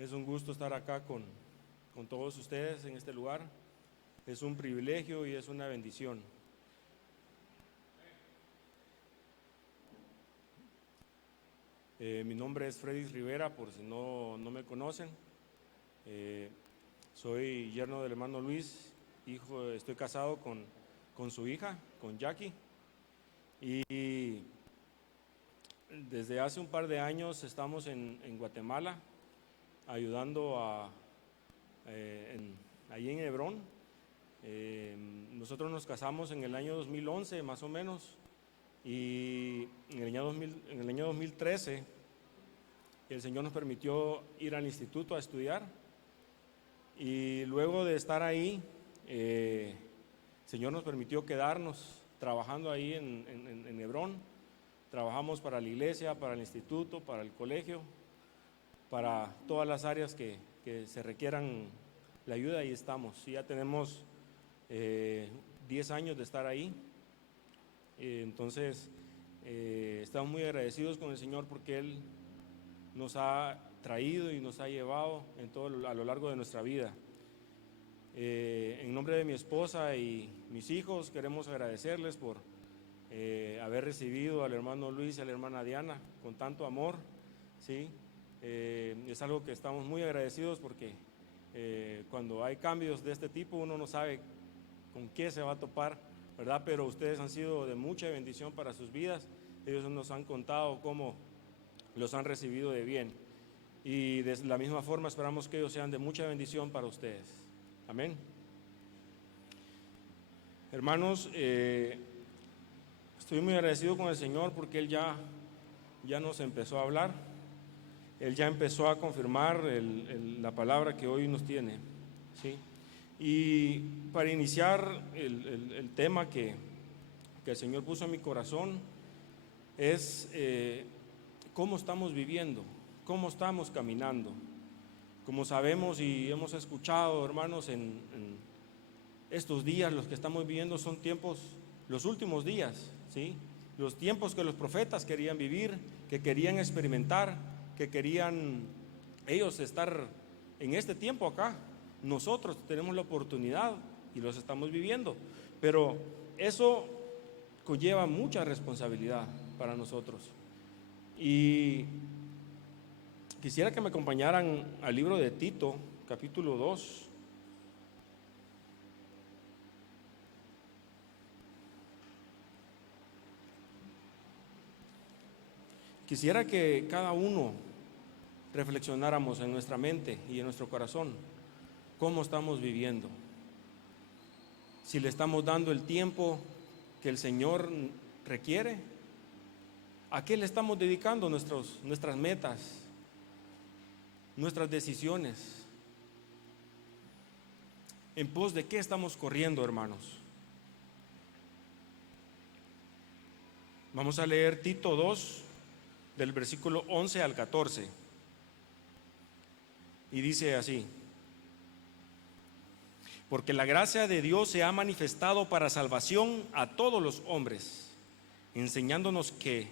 Es un gusto estar acá con todos ustedes en este lugar. Es un privilegio y es una bendición. Mi nombre es Freddy Rivera, por si no me conocen. Soy yerno del hermano Luis, estoy casado con su hija, con Jackie. Y desde hace un par de años estamos en Guatemala, ayudando ahí en Hebrón. Nosotros nos casamos en el año 2011 más o menos, y en el año 2013 el Señor nos permitió ir al instituto a estudiar, y luego de estar ahí el Señor nos permitió quedarnos trabajando ahí en Hebrón. Trabajamos para la iglesia, para el instituto, para el colegio, para todas las áreas que se requieran la ayuda. Ahí estamos. Ya tenemos 10 años de estar ahí. Entonces estamos muy agradecidos con el Señor porque Él nos ha traído y nos ha llevado a lo largo de nuestra vida. En nombre de mi esposa y mis hijos queremos agradecerles por haber recibido al hermano Luis y a la hermana Diana con tanto amor, ¿sí? Es algo que estamos muy agradecidos porque cuando hay cambios de este tipo uno no sabe con qué se va a topar, ¿verdad? Pero ustedes han sido de mucha bendición para sus vidas. Ellos nos han contado cómo los han recibido de bien, y de la misma forma esperamos que ellos sean de mucha bendición para ustedes. Amén. Hermanos, estoy muy agradecido con el Señor porque Él ya nos empezó a hablar. Él ya empezó a confirmar la palabra que hoy nos tiene, ¿sí? Y para iniciar el tema que el Señor puso en mi corazón es cómo estamos viviendo, cómo estamos caminando. Como sabemos y hemos escuchado, hermanos, en estos días los que estamos viviendo son tiempos, los últimos días, ¿sí? Los tiempos que los profetas querían vivir, que querían experimentar, que querían ellos estar en este tiempo acá. Nosotros tenemos la oportunidad y los estamos viviendo, pero eso conlleva mucha responsabilidad para nosotros. Y quisiera que me acompañaran al libro de Tito, capítulo 2. Quisiera que cada uno reflexionáramos en nuestra mente y en nuestro corazón cómo estamos viviendo. Si le estamos dando el tiempo que el Señor requiere, ¿a qué le estamos dedicando nuestras metas, nuestras decisiones? ¿En pos de qué estamos corriendo, hermanos? Vamos a leer Tito 2, del versículo 11 al 14. Y dice así: porque la gracia de Dios se ha manifestado para salvación a todos los hombres, enseñándonos que,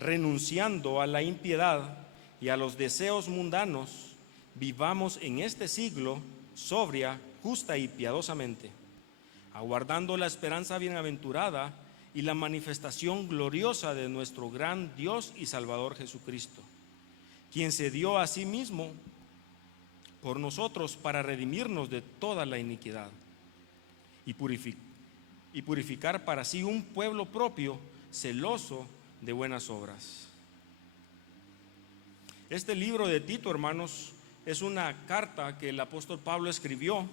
renunciando a la impiedad y a los deseos mundanos, vivamos en este siglo sobria, justa y piadosamente, aguardando la esperanza bienaventurada y la manifestación gloriosa de nuestro gran Dios y Salvador Jesucristo, quien se dio a sí mismo por nosotros para redimirnos de toda la iniquidad y purificar para sí un pueblo propio, celoso de buenas obras. Este libro de Tito, hermanos, es una carta que el apóstol Pablo escribió.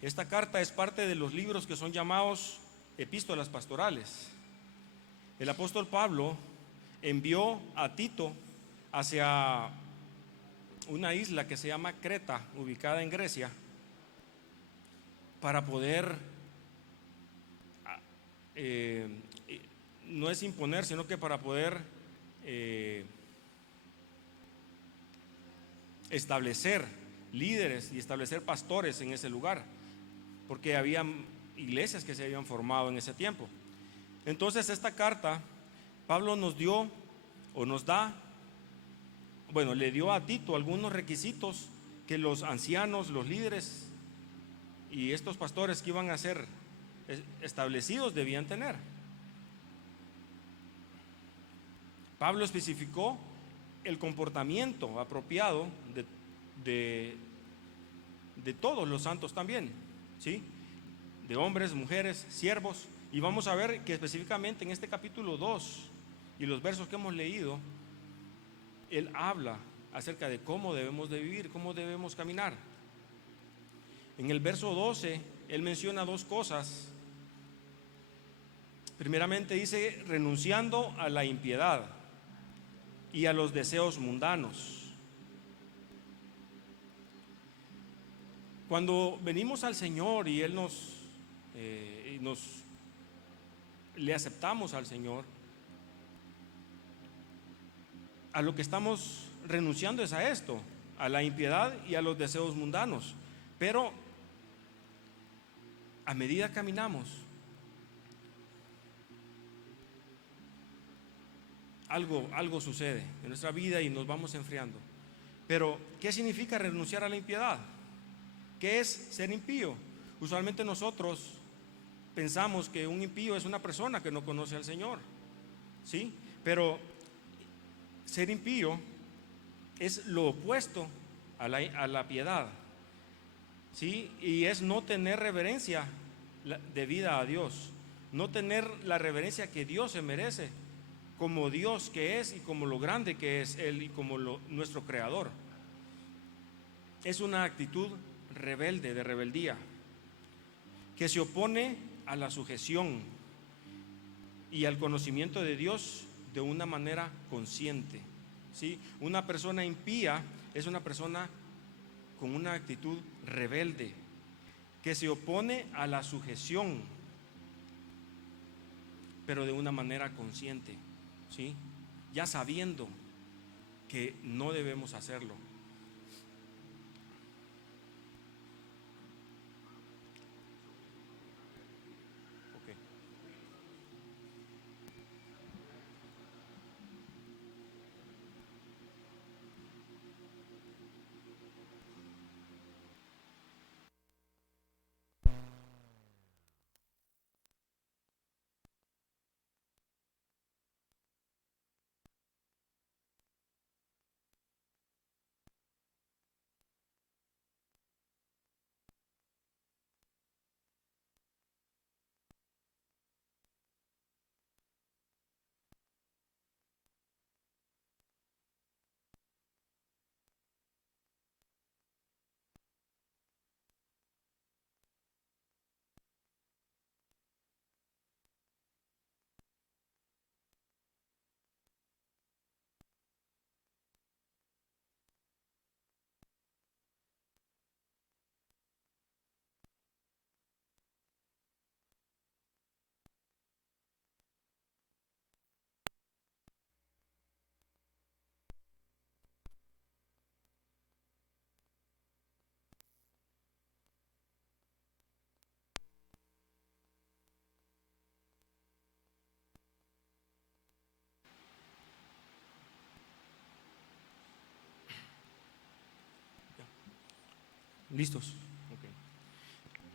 Esta carta es parte de los libros que son llamados epístolas pastorales. El apóstol Pablo envió a Tito hacia una isla que se llama Creta, ubicada en Grecia, para poder, no es imponer, sino que para poder establecer líderes y establecer pastores en ese lugar, porque había iglesias que se habían formado en ese tiempo. Entonces esta carta Pablo nos dio o nos da bueno, le dio a Tito algunos requisitos que los ancianos, los líderes y estos pastores que iban a ser establecidos debían tener. Pablo especificó el comportamiento apropiado de todos los santos también, ¿sí? De hombres, mujeres, siervos. Y vamos a ver que específicamente en este capítulo 2 y los versos que hemos leído, él habla acerca de cómo debemos de vivir, cómo debemos caminar. En el verso 12, él menciona dos cosas. Primeramente dice, renunciando a la impiedad y a los deseos mundanos. Cuando venimos al Señor y Él le aceptamos al Señor, a lo que estamos renunciando es a esto, a la impiedad y a los deseos mundanos. Pero a medida que caminamos, algo sucede en nuestra vida y nos vamos enfriando. Pero, ¿qué significa renunciar a la impiedad? ¿Qué es ser impío? Usualmente nosotros pensamos que un impío es una persona que no conoce al Señor, ¿sí? Pero ser impío es lo opuesto a la piedad, ¿sí? Y es no tener reverencia debida a Dios, no tener la reverencia que Dios se merece, como Dios que es y como lo grande que es Él y como nuestro Creador. Es una actitud rebelde, de rebeldía, que se opone a la sujeción y al conocimiento de Dios de una manera consciente, ¿sí? Una persona impía es una persona con una actitud rebelde, que se opone a la sujeción, pero de una manera consciente, ¿sí? Ya sabiendo que no debemos hacerlo. Okay. ¿Listos? Okay.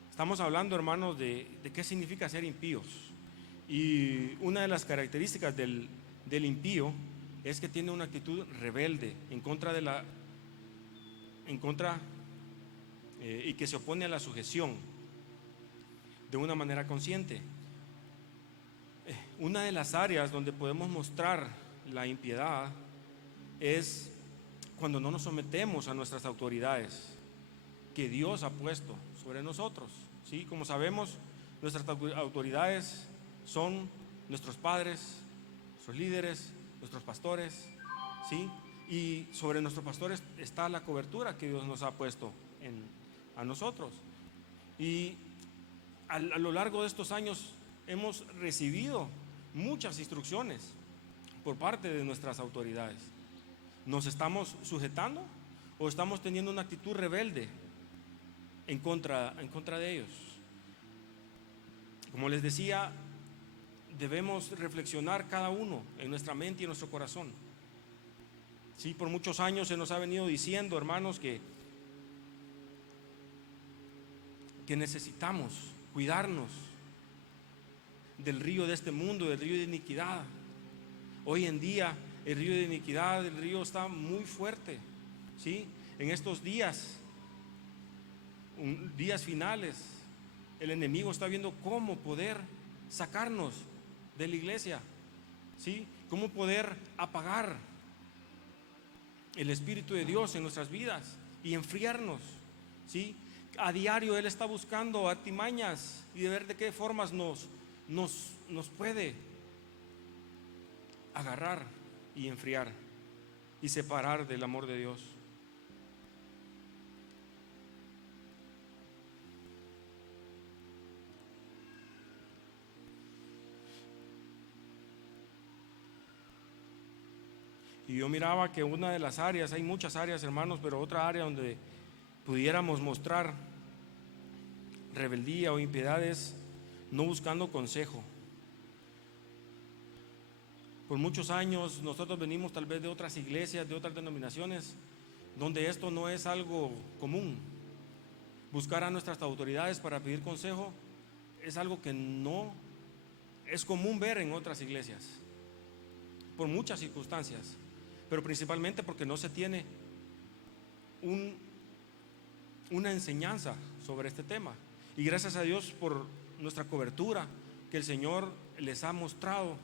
Estamos hablando, hermanos, de qué significa ser impíos. Y una de las características del impío es que tiene una actitud rebelde en contra y que se opone a la sujeción de una manera consciente. Una de las áreas donde podemos mostrar la impiedad es cuando no nos sometemos a nuestras autoridades que Dios ha puesto sobre nosotros, ¿sí? Como sabemos, nuestras autoridades son nuestros padres, nuestros líderes, nuestros pastores, ¿sí? Y sobre nuestros pastores está la cobertura que Dios nos ha puesto a nosotros. Y a lo largo de estos años hemos recibido muchas instrucciones por parte de nuestras autoridades. ¿Nos estamos sujetando o estamos teniendo una actitud rebelde en contra de ellos? Como les decía, debemos reflexionar cada uno en nuestra mente y en nuestro corazón. Sí, por muchos años se nos ha venido diciendo, hermanos, que necesitamos cuidarnos del río de este mundo, del río de iniquidad. Hoy en día el río de iniquidad, el río está muy fuerte, ¿sí? En estos días finales, el enemigo está viendo cómo poder sacarnos de la iglesia, ¿sí? Cómo poder apagar el Espíritu de Dios en nuestras vidas y enfriarnos, ¿sí? A diario Él está buscando artimañas y de ver de qué formas nos puede agarrar y enfriar y separar del amor de Dios. Y yo miraba que una de las áreas, hay muchas áreas, hermanos, pero otra área donde pudiéramos mostrar rebeldía o impiedad es no buscando consejo. Por muchos años nosotros venimos tal vez de otras iglesias, de otras denominaciones, donde esto no es algo común. Buscar a nuestras autoridades para pedir consejo es algo que no es común ver en otras iglesias, por muchas circunstancias, pero principalmente porque no se tiene una enseñanza sobre este tema. Y gracias a Dios por nuestra cobertura, que el Señor les ha mostrado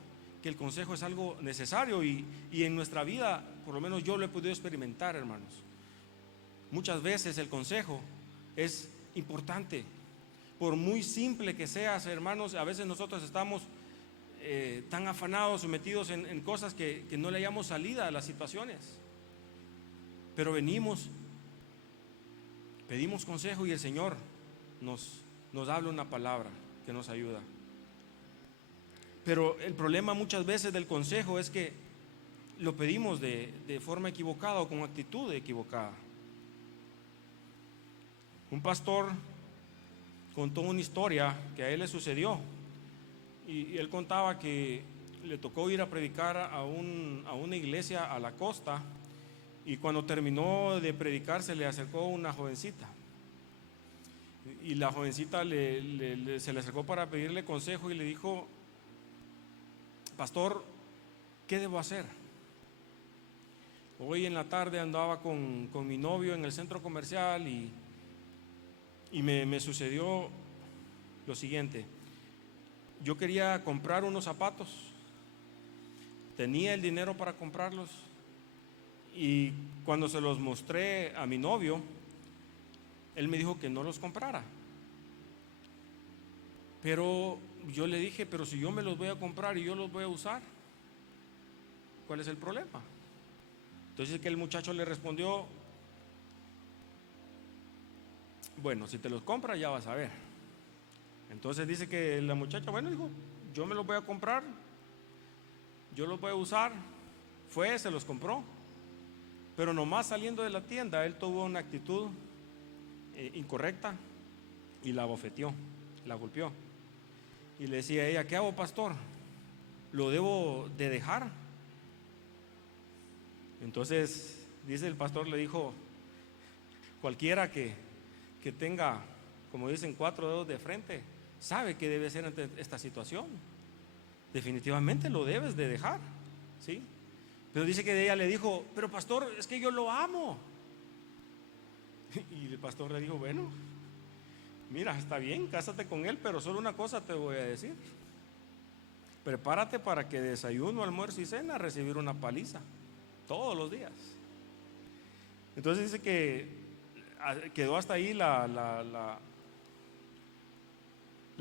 que el consejo es algo necesario y en nuestra vida, por lo menos yo lo he podido experimentar, hermanos. Muchas veces el consejo es importante, por muy simple que sea, hermanos. A veces nosotros estamos tan afanados o metidos en cosas que no le hallamos salida a las situaciones, pero venimos, pedimos consejo y el Señor nos habla una palabra que nos ayuda. Pero el problema muchas veces del consejo es que lo pedimos de forma equivocada o con actitud equivocada. Un pastor contó una historia que a él le sucedió, y él contaba que le tocó ir a predicar a una iglesia a la costa, y cuando terminó de predicar se le acercó una jovencita, y la jovencita se le acercó para pedirle consejo y le dijo: pastor, ¿qué debo hacer? Hoy en la tarde andaba con mi novio en el centro comercial y me sucedió lo siguiente. Yo quería comprar unos zapatos, tenía el dinero para comprarlos, y cuando se los mostré a mi novio, él me dijo que no los comprara. Pero yo le dije: pero si yo me los voy a comprar y yo los voy a usar, ¿cuál es el problema? Entonces que el muchacho le respondió: bueno, si te los compras ya vas a ver. Entonces dice que la muchacha, bueno, dijo: yo me los voy a comprar, yo los voy a usar. Fue, se los compró, pero nomás saliendo de la tienda él tuvo una actitud incorrecta y la bofeteó, la golpeó. Y le decía a ella: ¿qué hago, pastor? ¿Lo debo de dejar? Entonces dice el pastor, le dijo: cualquiera que tenga, como dicen, 4 dedos de frente, sabe qué debe hacer ante esta situación. Definitivamente lo debes de dejar, ¿sí? Pero dice que ella le dijo: pero pastor, es que yo lo amo. Y el pastor le dijo: bueno, mira, está bien, cásate con él, pero solo una cosa te voy a decir: prepárate para que desayuno, almuerzo y cena recibir una paliza todos los días. Entonces dice que quedó hasta ahí la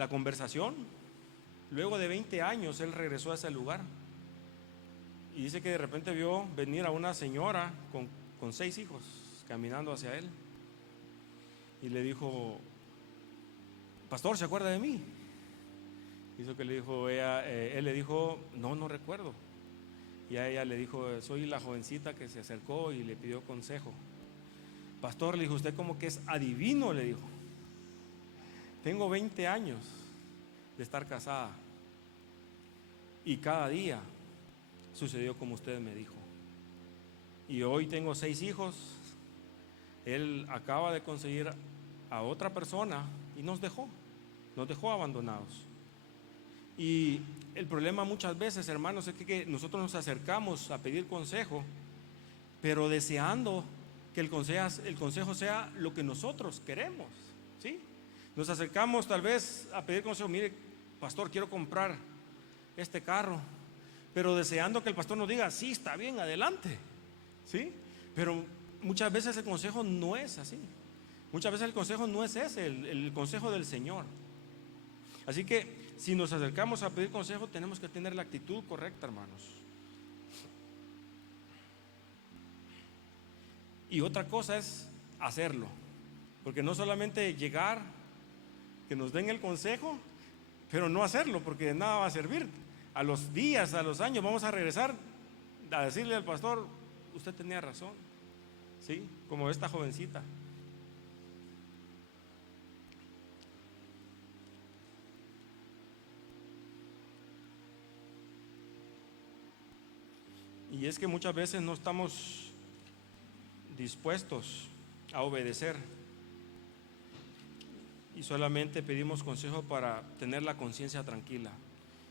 conversación. Luego de 20 años él regresó a ese lugar y dice que de repente vio venir a una señora con 6 hijos caminando hacia él, y le dijo: pastor, ¿se acuerda de mí? Hizo que le dijo él le dijo: no recuerdo. Y a ella le dijo: soy la jovencita que se acercó y le pidió consejo. Pastor, le dijo, usted como que es adivino, le dijo. Tengo 20 años de estar casada y cada día sucedió como usted me dijo. y hoy tengo 6 hijos. Él acaba de conseguir a otra persona y nos dejó abandonados. Y el problema muchas veces, hermanos, es que nosotros nos acercamos a pedir consejo, pero deseando que el consejo sea lo que nosotros queremos, ¿sí? Nos acercamos tal vez a pedir consejo: mire, pastor, quiero comprar este carro, pero deseando que el pastor nos diga: sí, está bien, adelante, ¿sí? Pero muchas veces el consejo no es así. Muchas veces el consejo no es ese, el consejo del Señor. Así que si nos acercamos a pedir consejo, tenemos que tener la actitud correcta, hermanos. Y otra cosa es hacerlo, porque no solamente llegar, que nos den el consejo, pero no hacerlo, porque de nada va a servir. A los días, a los años, vamos a regresar a decirle al pastor: usted tenía razón, ¿sí? Como esta jovencita. Y es que muchas veces no estamos dispuestos a obedecer y solamente pedimos consejo para tener la conciencia tranquila,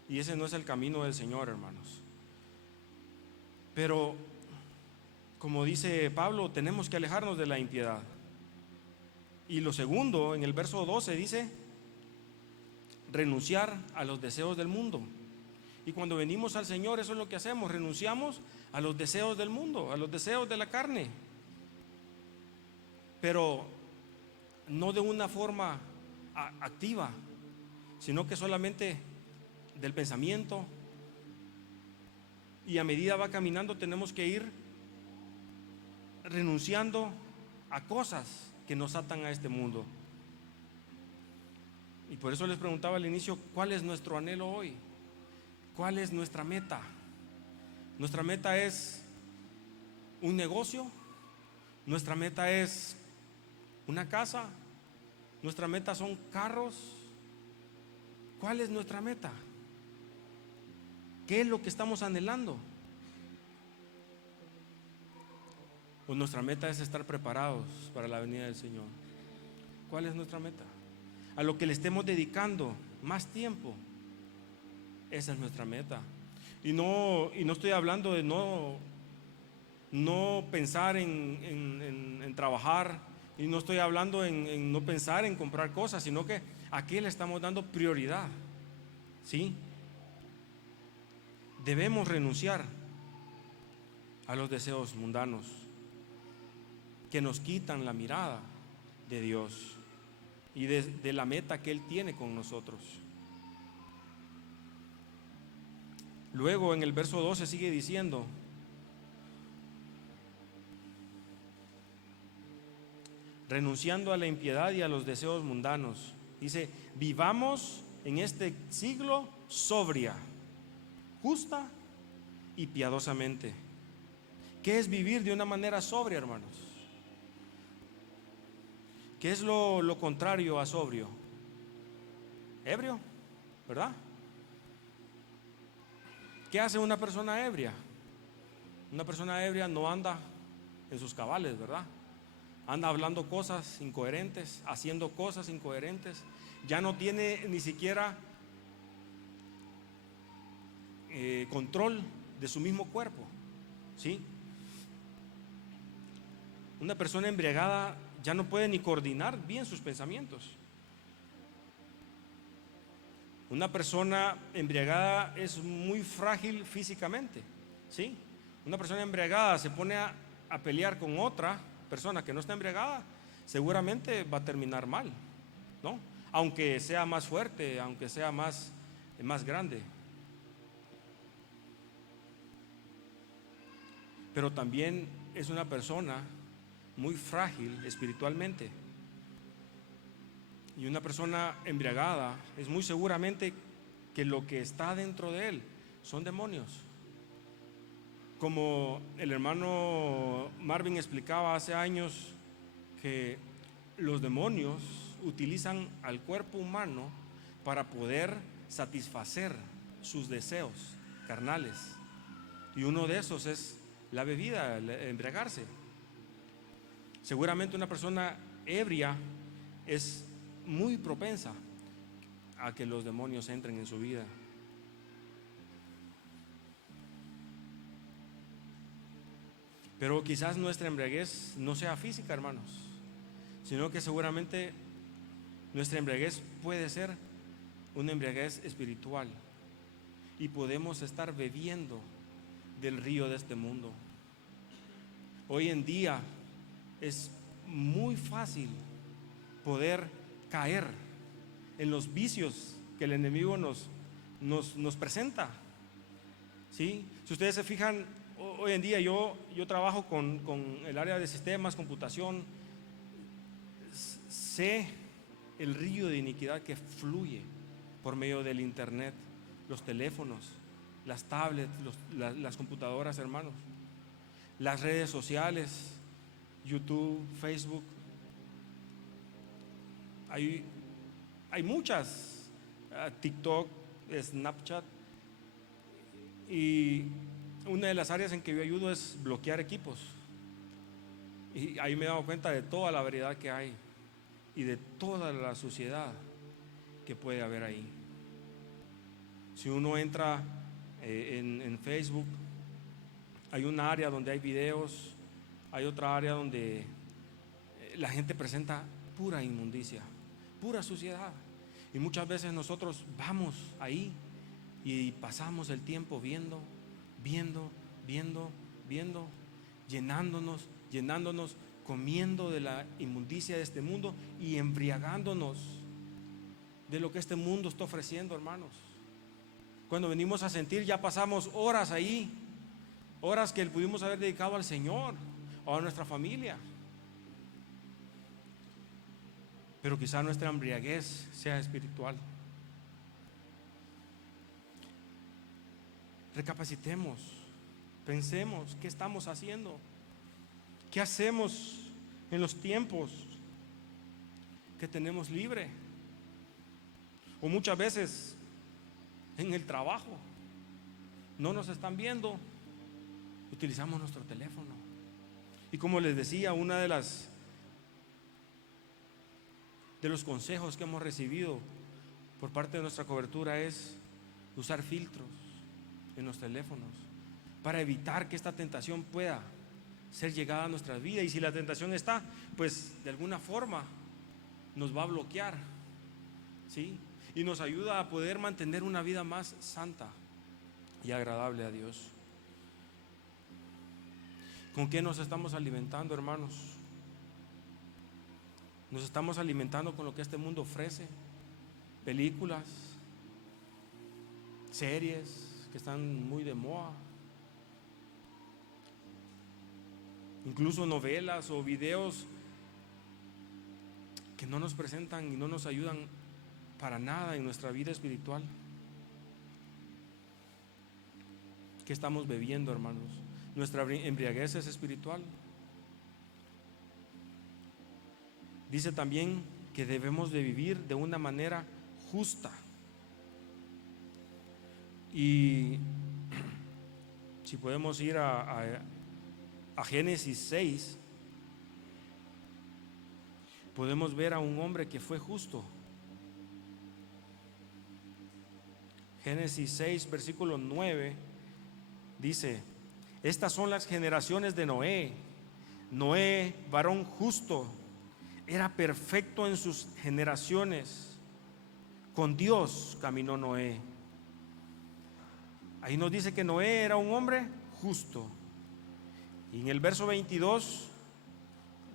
y ese no es el camino del Señor, hermanos. Pero como dice Pablo, tenemos que alejarnos de la impiedad. Y lo segundo, en el verso 12 dice: renunciar a los deseos del mundo. Y cuando venimos al Señor, eso es lo que hacemos: renunciamos a los deseos del mundo, a los deseos de la carne, pero no de una forma activa, sino que solamente del pensamiento. Y a medida va caminando, tenemos que ir renunciando a cosas que nos atan a este mundo. Y por eso les preguntaba al inicio: ¿cuál es nuestro anhelo hoy? ¿Cuál es nuestra meta? Nuestra meta es un negocio, nuestra meta es una casa, nuestra meta son carros. ¿Cuál es nuestra meta? ¿Qué es lo que estamos anhelando? Pues nuestra meta es estar preparados para la venida del Señor. ¿Cuál es nuestra meta? A lo que le estemos dedicando más tiempo, esa es nuestra meta. Y no estoy hablando de no pensar en trabajar, y no estoy hablando en no pensar en comprar cosas, sino que a qué le estamos dando prioridad, ¿sí? Debemos renunciar a los deseos mundanos que nos quitan la mirada de Dios y de la meta que Él tiene con nosotros. Luego en el verso 12 sigue diciendo: renunciando a la impiedad y a los deseos mundanos. Dice: vivamos en este siglo sobria, justa y piadosamente. ¿Qué es vivir de una manera sobria, hermanos? ¿Qué es lo contrario a sobrio? Ebrio, ¿verdad? ¿Qué hace una persona ebria? Una persona ebria no anda en sus cabales, ¿verdad? Anda hablando cosas incoherentes, haciendo cosas incoherentes. Ya no tiene ni siquiera control de su mismo cuerpo, ¿sí? Una persona embriagada ya no puede ni coordinar bien sus pensamientos. Una persona embriagada es muy frágil físicamente, ¿sí? Una persona embriagada se pone a pelear con otra persona que no está embriagada, seguramente va a terminar mal, ¿no? Aunque sea más fuerte, aunque sea más grande. Pero también es una persona muy frágil espiritualmente. Y una persona embriagada es muy seguramente que lo que está dentro de él son demonios. Como el hermano Marvin explicaba hace años, que los demonios utilizan al cuerpo humano para poder satisfacer sus deseos carnales. Y uno de esos es la bebida, el embriagarse. Seguramente una persona ebria es muy propensa a que los demonios entren en su vida. Pero quizás nuestra embriaguez no sea física, hermanos, sino que seguramente nuestra embriaguez puede ser una embriaguez espiritual y podemos estar bebiendo del río de este mundo. Hoy en día es muy fácil poder caer en los vicios que el enemigo nos presenta, ¿sí? Si ustedes se fijan, hoy en día yo trabajo con el área de sistemas, computación, sé el río de iniquidad que fluye por medio del internet, los teléfonos, las tablets, las computadoras, hermanos, las redes sociales, YouTube, Facebook. Hay muchas, TikTok, Snapchat, y una de las áreas en que yo ayudo es bloquear equipos, y ahí me he dado cuenta de toda la variedad que hay y de toda la suciedad que puede haber ahí. Si uno entra en Facebook, hay un área donde hay videos, hay otra área donde la gente presenta pura inmundicia, pura suciedad, y muchas veces nosotros vamos ahí y pasamos el tiempo viendo, llenándonos, comiendo de la inmundicia de este mundo y embriagándonos de lo que este mundo está ofreciendo, hermanos. Cuando venimos a sentir, ya pasamos horas ahí, horas que pudimos haber dedicado al Señor o a nuestra familia. Pero quizá nuestra embriaguez sea espiritual. Recapacitemos, pensemos qué estamos haciendo, qué hacemos en los tiempos que tenemos libre, o muchas veces en el trabajo no nos están viendo, utilizamos nuestro teléfono. Y como les decía, una de los consejos que hemos recibido por parte de nuestra cobertura es usar filtros en los teléfonos para evitar que esta tentación pueda ser llegada a nuestras vidas. Y si la tentación está, pues de alguna forma nos va a bloquear, ¿sí? Y nos ayuda a poder mantener una vida más santa y agradable a Dios. ¿Con qué nos estamos alimentando, hermanos? Nos estamos alimentando con lo que este mundo ofrece: películas, series que están muy de moda, incluso novelas o videos que no nos presentan y no nos ayudan para nada en nuestra vida espiritual. ¿Qué estamos bebiendo, hermanos? ¿Nuestra embriaguez es espiritual? Dice también que debemos de vivir de una manera justa. Y si podemos ir a Génesis 6, podemos ver a un hombre que fue justo. Génesis 6, versículo 9, dice: estas son las generaciones de Noé. Noé, varón justo, era perfecto en sus generaciones. Con Dios caminó Noé. Ahí nos dice que Noé era un hombre justo. Y en el verso 22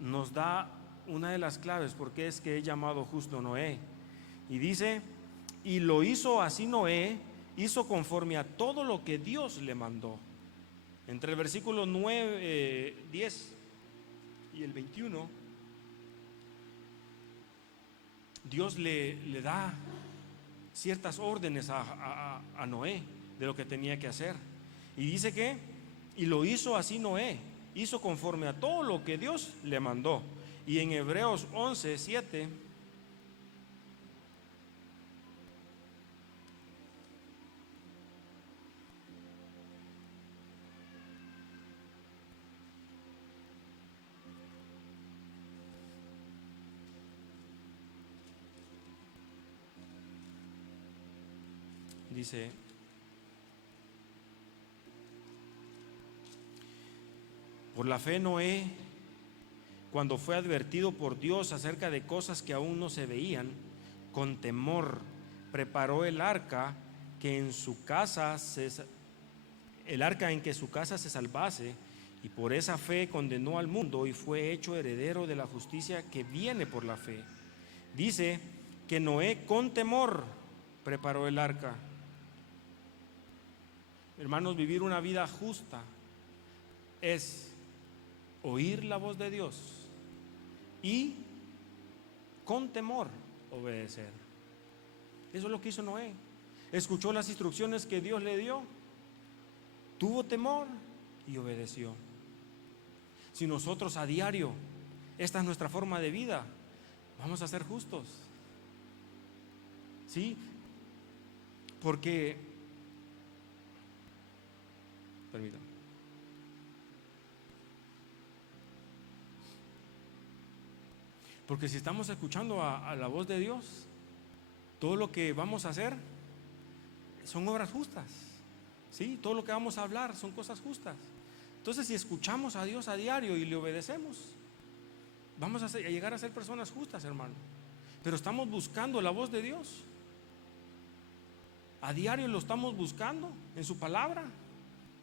nos da una de las claves por qué es que es llamado justo Noé. Y dice: y lo hizo así Noé, hizo conforme a todo lo que Dios le mandó. Entre el versículo 9, 10 y el 21, Dios le da ciertas órdenes a Noé de lo que tenía que hacer. Y dice que, y lo hizo así Noé, hizo conforme a todo lo que Dios le mandó. Y en Hebreos 11, 7, dice: por la fe Noé, cuando fue advertido por Dios acerca de cosas que aún no se veían, con temor preparó el arca en que su casa se salvase, y por esa fe condenó al mundo y fue hecho heredero de la justicia que viene por la fe. Dice que Noé con temor preparó el arca. Hermanos, vivir una vida justa es oír la voz de Dios y con temor obedecer. Eso es lo que hizo Noé. Escuchó las instrucciones que Dios le dio, tuvo temor y obedeció. Si nosotros a diario, esta es nuestra forma de vida, vamos a ser justos. ¿Sí? Porque, permítanme, porque si estamos escuchando a la voz de Dios, todo lo que vamos a hacer son obras justas. ¿Sí? Todo lo que vamos a hablar son cosas justas. Entonces, si escuchamos a Dios a diario y le obedecemos, vamos a llegar a ser personas justas, hermano. Pero estamos buscando la voz de Dios. A diario lo estamos buscando en su palabra,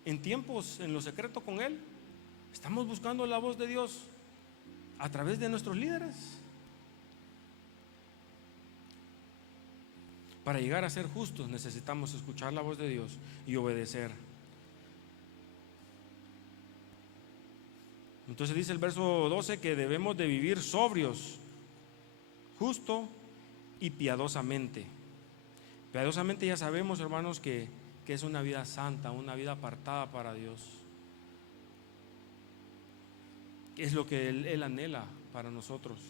en tiempos, en lo secreto con Él. Estamos buscando la voz de Dios a través de nuestros líderes. Para llegar a ser justos necesitamos escuchar la voz de Dios y obedecer. Entonces dice el verso 12 que debemos de vivir sobrios, justo y piadosamente. Piadosamente ya sabemos, hermanos, que es una vida santa, una vida apartada para Dios. Es lo que Él anhela para nosotros,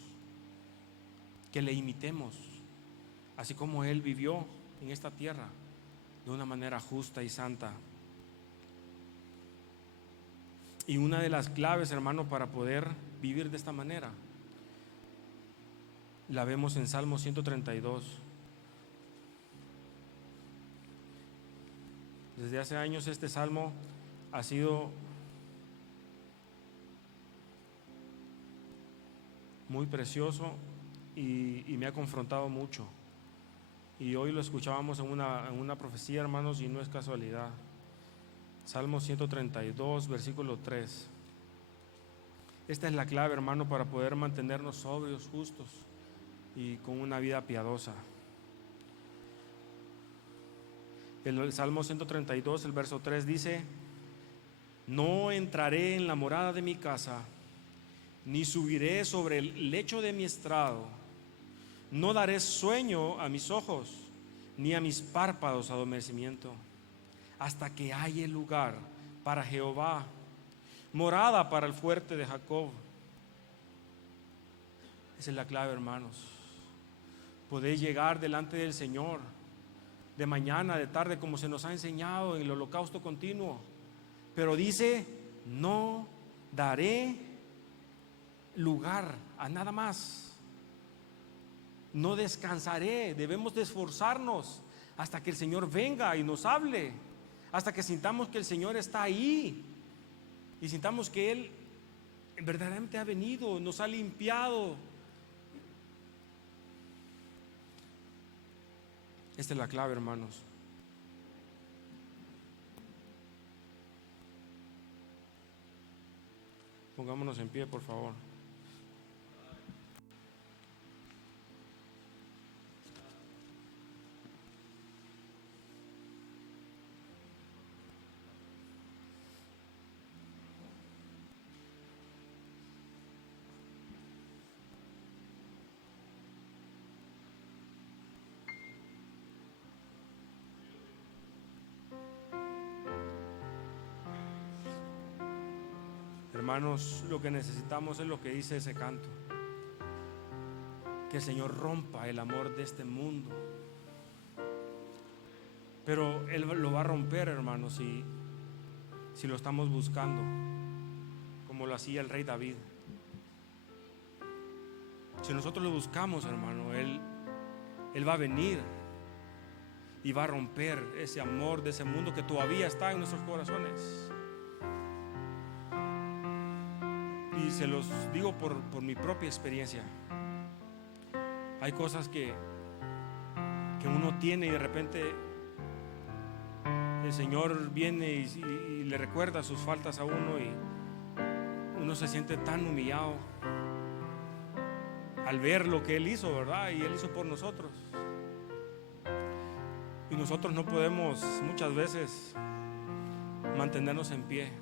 que le imitemos, así como Él vivió en esta tierra de una manera justa y santa. Y una de las claves, hermano, para poder vivir de esta manera, la vemos en Salmo 132. Desde hace años este salmo ha sido muy precioso y me ha confrontado mucho. Y hoy lo escuchábamos en una profecía, hermanos, y no es casualidad. Salmo 132, versículo 3. Esta es la clave, hermano, para poder mantenernos sobrios, justos y con una vida piadosa. El Salmo 132, el verso 3 dice: no entraré en la morada de mi casa, ni subiré sobre el lecho de mi estrado. No daré sueño a mis ojos, ni a mis párpados adormecimiento, hasta que haya lugar para Jehová, morada para el fuerte de Jacob. Esa es la clave, hermanos. Poder llegar delante del Señor de mañana, de tarde, como se nos ha enseñado en el holocausto continuo. Pero dice: no daré lugar a nada más. No descansaré. Debemos de esforzarnos hasta que el Señor venga y nos hable, hasta que sintamos que el Señor está ahí y sintamos que Él verdaderamente ha venido, nos ha limpiado. Esta es la clave, hermanos. Pongámonos en pie, por favor. Hermanos, lo que necesitamos es lo que dice ese canto: que el Señor rompa el amor de este mundo. Pero Él lo va a romper, hermanos, si lo estamos buscando, como lo hacía el rey David. Si nosotros lo buscamos, hermano, Él va a venir y va a romper ese amor de ese mundo que todavía está en nuestros corazones. Y se los digo por mi propia experiencia. Hay cosas que uno tiene y de repente el Señor viene y le recuerda sus faltas a uno, y uno se siente tan humillado al ver lo que Él hizo, ¿verdad? Y Él hizo por nosotros. Y nosotros no podemos muchas veces mantenernos en pie.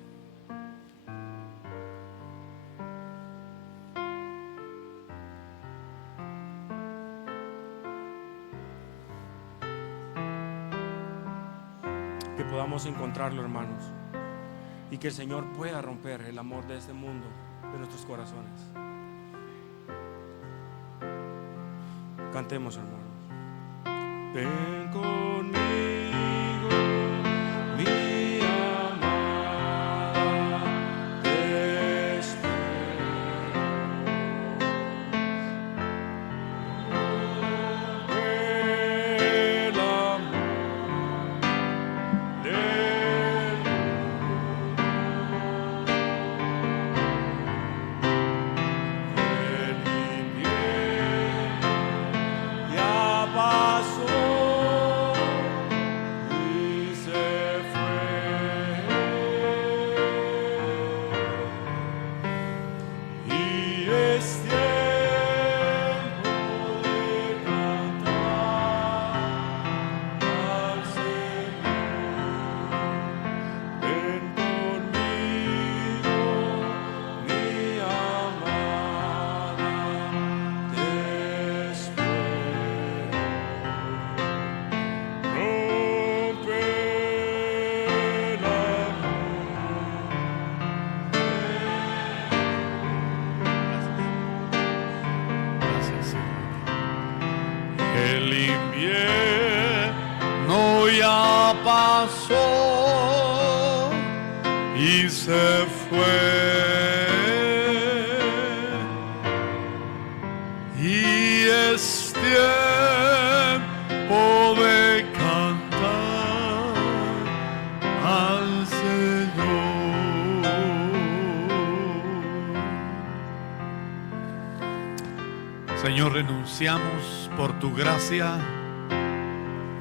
Que podamos encontrarlo, hermanos, y que el Señor pueda romper el amor de este mundo de nuestros corazones. Cantemos, hermanos. Ven conmigo, mi amada, te espero. El amor del invierno ya pasó y se fue, y es tiempo de cantar al Señor. Ven conmigo, mi amada, te espero. Rompe el Gracias, Señor. El invierno ya pasó y se fue, y es tiempo de cantar al Señor. Señor, renunciamos por tu gracia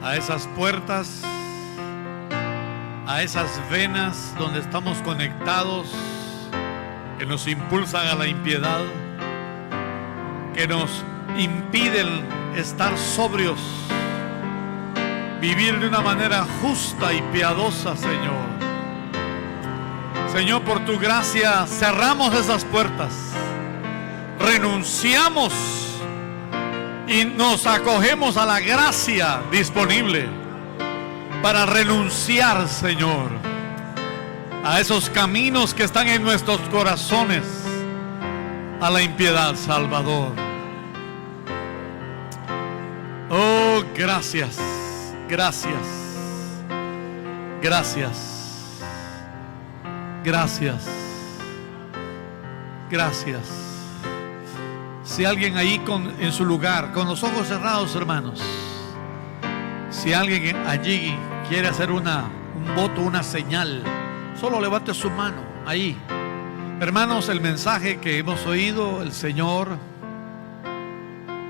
a esas puertas, a esas venas donde estamos conectados, que nos impulsan a la impiedad, que nos impiden estar sobrios, vivir de una manera justa y piadosa, Señor. Señor, por tu gracia cerramos esas puertas, renunciamos y nos acogemos a la gracia disponible para renunciar, Señor, a esos caminos que están en nuestros corazones, a la impiedad, Salvador. Oh, gracias, gracias, gracias, gracias, gracias. Si alguien ahí en su lugar, con los ojos cerrados, hermanos, si alguien allí quiere hacer un voto, una señal, solo levante su mano ahí. Hermanos, el mensaje que hemos oído, el Señor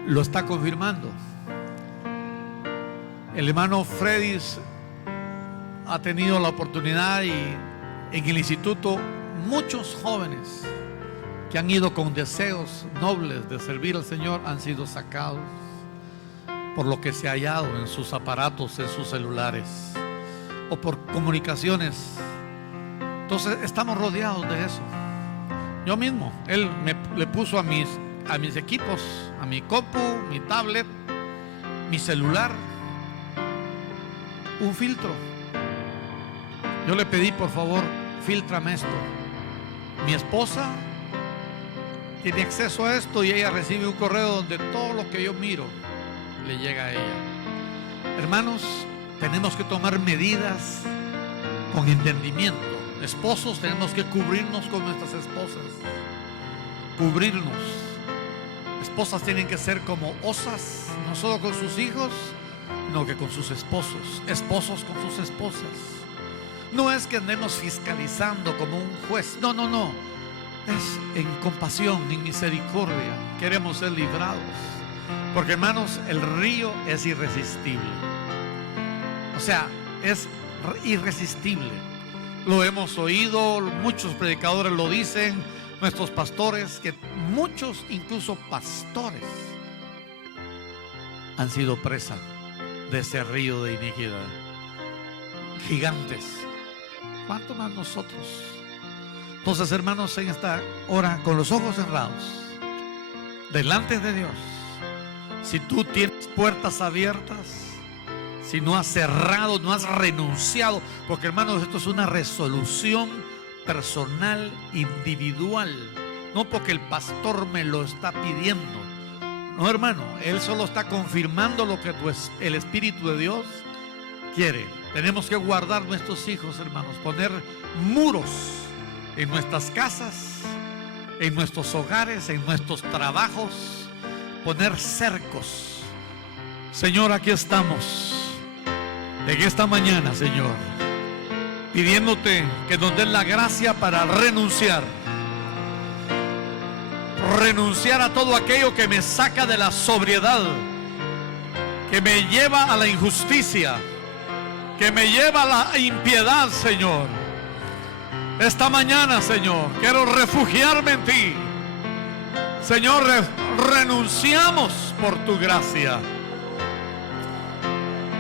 lo está confirmando. El hermano Freddy ha tenido la oportunidad, y en el instituto muchos jóvenes que han ido con deseos nobles de servir al Señor han sido sacados por lo que se ha hallado en sus aparatos, en sus celulares o por comunicaciones. Entonces estamos rodeados de eso. Yo mismo, él le puso a mis equipos, a mi compu, mi tablet, mi celular, un filtro. Yo le pedí, por favor, fíltrame esto. Mi esposa tiene acceso a esto y ella recibe un correo donde todo lo que yo miro le llega a ella. Hermanos, tenemos que tomar medidas con entendimiento. Esposos, tenemos que cubrirnos con nuestras esposas, cubrirnos. Esposas tienen que ser como osas, no solo con sus hijos, sino que con sus esposos, esposos con sus esposas. No es que andemos fiscalizando como un juez, no, no, no. Es en compasión, en misericordia. Queremos ser librados. Porque, hermanos, el río es irresistible. O sea, es irresistible. Lo hemos oído, muchos predicadores lo dicen, nuestros pastores, que muchos, incluso pastores, han sido presa de ese río de iniquidad. Gigantes. ¿Cuánto más nosotros? Entonces, hermanos, en esta hora, con los ojos cerrados, delante de Dios, si tú tienes puertas abiertas, si no has cerrado, no has renunciado, porque, hermanos, esto es una resolución personal, individual, no porque el pastor me lo está pidiendo. No, hermano, él solo está confirmando lo que el Espíritu de Dios quiere. Tenemos que guardar nuestros hijos, hermanos, poner muros en nuestras casas, en nuestros hogares, en nuestros trabajos, poner cercos. Señor, aquí estamos en esta mañana, Señor, pidiéndote que nos des la gracia para renunciar a todo aquello que me saca de la sobriedad, que me lleva a la injusticia, que me lleva a la impiedad, Señor. Esta mañana, Señor, quiero refugiarme en ti. Señor, renunciamos por tu gracia.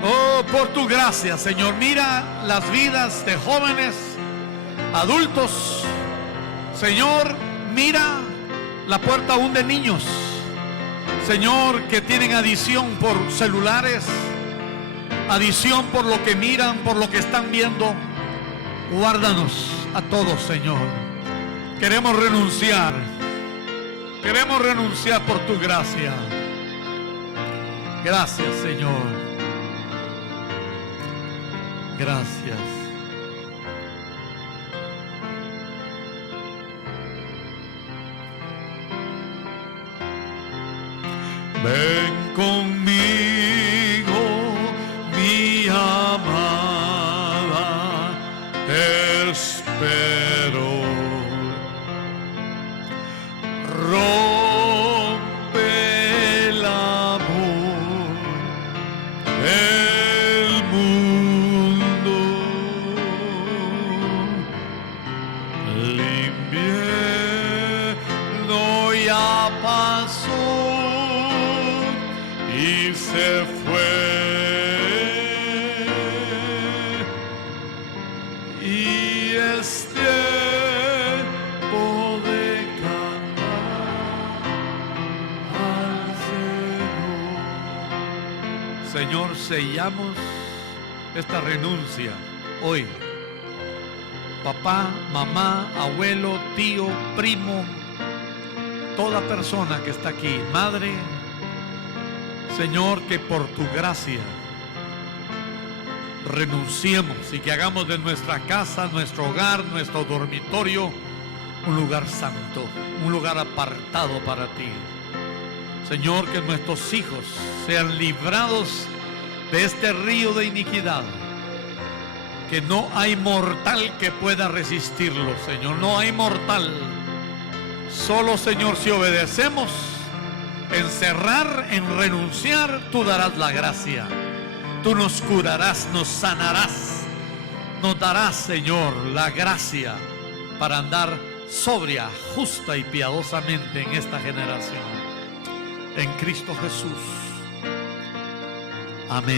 Oh, por tu gracia, Señor. Mira las vidas de jóvenes, adultos. Señor, mira la puerta aún de niños, Señor, que tienen adicción por celulares, adicción por lo que miran, por lo que están viendo. Guárdanos a todos, Señor. Queremos renunciar por tu gracia. Gracias, Señor. Gracias. Ven conmigo, mi amada, te espero. Rompe el amor, el mundo, el invierno ya pasó y se fue, y es tiempo de cantar al Señor. Señor, sellamos esta renuncia hoy. Papá, mamá, abuelo, tío, primo, toda persona que está aquí, madre, Señor, que por tu gracia renunciemos y que hagamos de nuestra casa, nuestro hogar, nuestro dormitorio un lugar santo, un lugar apartado para ti. Señor, que nuestros hijos sean librados de este río de iniquidad, que no hay mortal que pueda resistirlo, Señor, no hay mortal. Solo, Señor, si obedecemos, en cerrar, en renunciar, tú darás la gracia. Tú nos curarás, nos sanarás, nos darás, Señor, la gracia para andar sobria, justa y piadosamente en esta generación. En Cristo Jesús. Amén.